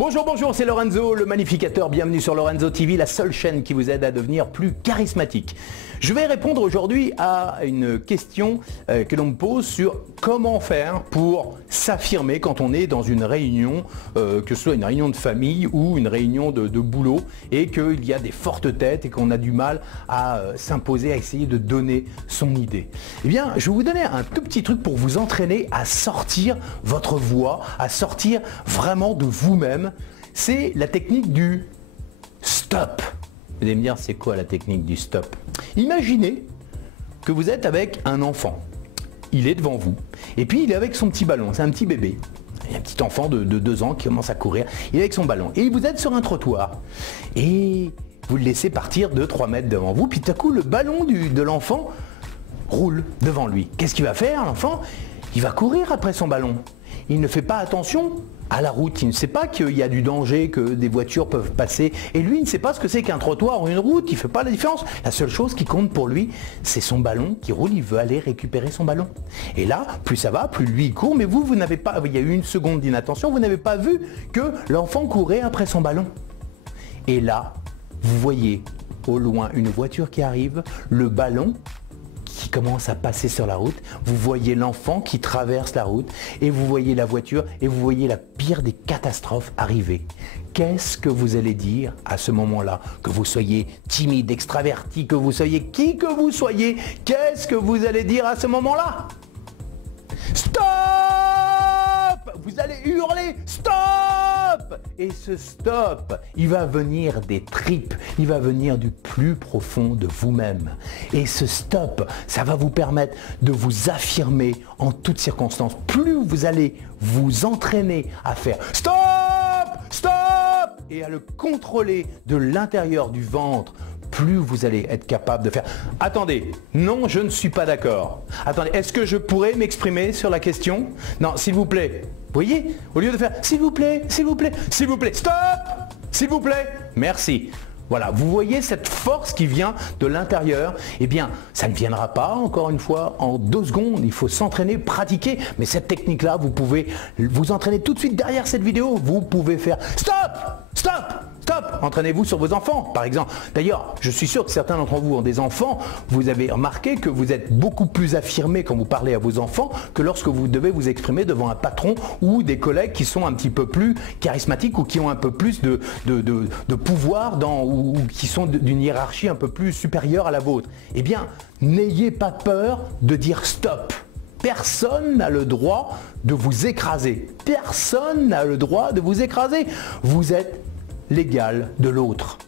Bonjour, bonjour, c'est Lorenzo, le magnificateur. Bienvenue sur Lorenzo TV, la seule chaîne qui vous aide à devenir plus charismatique. Je vais répondre aujourd'hui à une question que l'on me pose sur comment faire pour s'affirmer quand on est dans une réunion, que ce soit une réunion de famille ou une réunion de boulot, et qu'il y a des fortes têtes et qu'on a du mal à s'imposer, à essayer de donner son idée. Eh bien, je vais vous donner un tout petit truc pour vous entraîner à sortir votre voix, à sortir vraiment de vous-même. C'est la technique du stop. Vous allez me dire, c'est quoi la technique du stop? Imaginez que vous êtes avec un enfant. Il est devant vous. Et puis il est avec son petit ballon. C'est un petit bébé. Il y a un petit enfant de 2 ans qui commence à courir. Il est avec son ballon. Et vous êtes sur un trottoir. Et vous le laissez partir de 3 mètres devant vous. Puis tout à coup, le ballon de l'enfant roule devant lui. Qu'est-ce qu'il va faire, l'enfant? Il va courir après son ballon. Il ne fait pas attention à la route, il ne sait pas qu'il y a du danger, que des voitures peuvent passer, et lui il ne sait pas ce que c'est qu'un trottoir ou une route, il ne fait pas la différence. La seule chose qui compte pour lui, c'est son ballon qui roule, il veut aller récupérer son ballon. Et là, plus ça va, plus lui il court, mais vous n'avez pas, il y a eu une seconde d'inattention, vous n'avez pas vu que l'enfant courait après son ballon. Et là, vous voyez au loin une voiture qui arrive, le ballon qui commence à passer sur la route, vous voyez l'enfant qui traverse la route et vous voyez la voiture et vous voyez la pire des catastrophes arriver. Qu'est-ce que vous allez dire à ce moment-là? Que vous soyez timide, extraverti, que vous soyez qui que vous soyez, qu'est-ce que vous allez dire à ce moment-là? Stop! Vous allez hurler stop! Et ce stop, il va venir des tripes, il va venir du plus profond de vous-même. Et ce stop, ça va vous permettre de vous affirmer en toutes circonstances. Plus vous allez vous entraîner à faire stop! Stop! Et à le contrôler de l'intérieur du ventre, plus vous allez être capable de faire « Attendez, non, je ne suis pas d'accord. Attendez, est-ce que je pourrais m'exprimer sur la question? Non, s'il vous plaît. » Vous voyez? Au lieu de faire « S'il vous plaît, s'il vous plaît, s'il vous plaît, stop! S'il vous plaît, merci. » Voilà, vous voyez cette force qui vient de l'intérieur. Eh bien, ça ne viendra pas, encore une fois, en 2 secondes. Il faut s'entraîner, pratiquer. Mais cette technique-là, vous pouvez vous entraîner tout de suite derrière cette vidéo. Vous pouvez faire « Stop! Stop! Stop !» Entraînez-vous sur vos enfants, par exemple. D'ailleurs, je suis sûr que certains d'entre vous ont des enfants. Vous avez remarqué que vous êtes beaucoup plus affirmé quand vous parlez à vos enfants que lorsque vous devez vous exprimer devant un patron ou des collègues qui sont un petit peu plus charismatiques ou qui ont un peu plus de pouvoir ou qui sont d'une hiérarchie un peu plus supérieure à la vôtre. Eh bien, n'ayez pas peur de dire stop. Personne n'a le droit de vous écraser. Personne n'a le droit de vous écraser. Vous êtes l'égal de l'autre.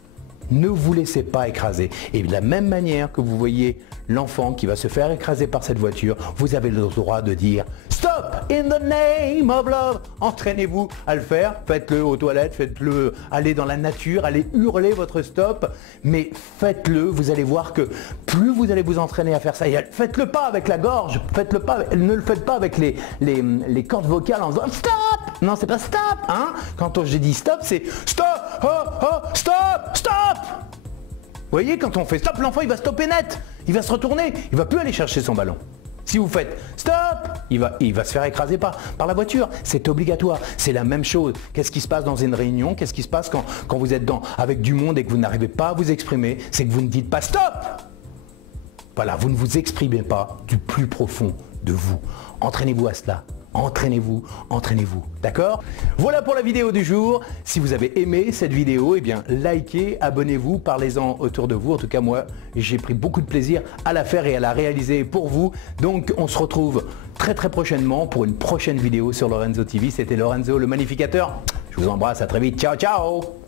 Ne vous laissez pas écraser. Et de la même manière que vous voyez l'enfant qui va se faire écraser par cette voiture, vous avez le droit de dire stop in the name of love. Entraînez-vous à le faire, faites-le aux toilettes, faites-le, allez dans la nature, allez hurler votre stop, mais faites-le, vous allez voir que plus vous allez vous entraîner à faire ça, faites-le pas avec la gorge, faites-le pas, ne le faites pas avec les cordes vocales en disant stop. Non, c'est pas stop, hein. Quand j'ai dit stop, c'est stop, oh, oh, stop, stop. Vous voyez, quand on fait stop, l'enfant il va stopper net, il va se retourner, il va plus aller chercher son ballon. Si vous faites stop, il va se faire écraser par la voiture. C'est obligatoire. C'est la même chose. Qu'est-ce qui se passe dans une réunion? Qu'est-ce qui se passe quand vous êtes avec du monde et que vous n'arrivez pas à vous exprimer? C'est que vous ne dites pas stop. Voilà, vous ne vous exprimez pas du plus profond de vous. Entraînez-vous à cela. Entraînez-vous, entraînez-vous, d'accord? Voilà pour la vidéo du jour. Si vous avez aimé cette vidéo, eh bien, likez, abonnez-vous, parlez-en autour de vous. En tout cas, moi, j'ai pris beaucoup de plaisir à la faire et à la réaliser pour vous. Donc, on se retrouve très prochainement pour une prochaine vidéo sur Lorenzo TV. C'était Lorenzo, le magnificateur. Je vous embrasse, à très vite. Ciao, ciao!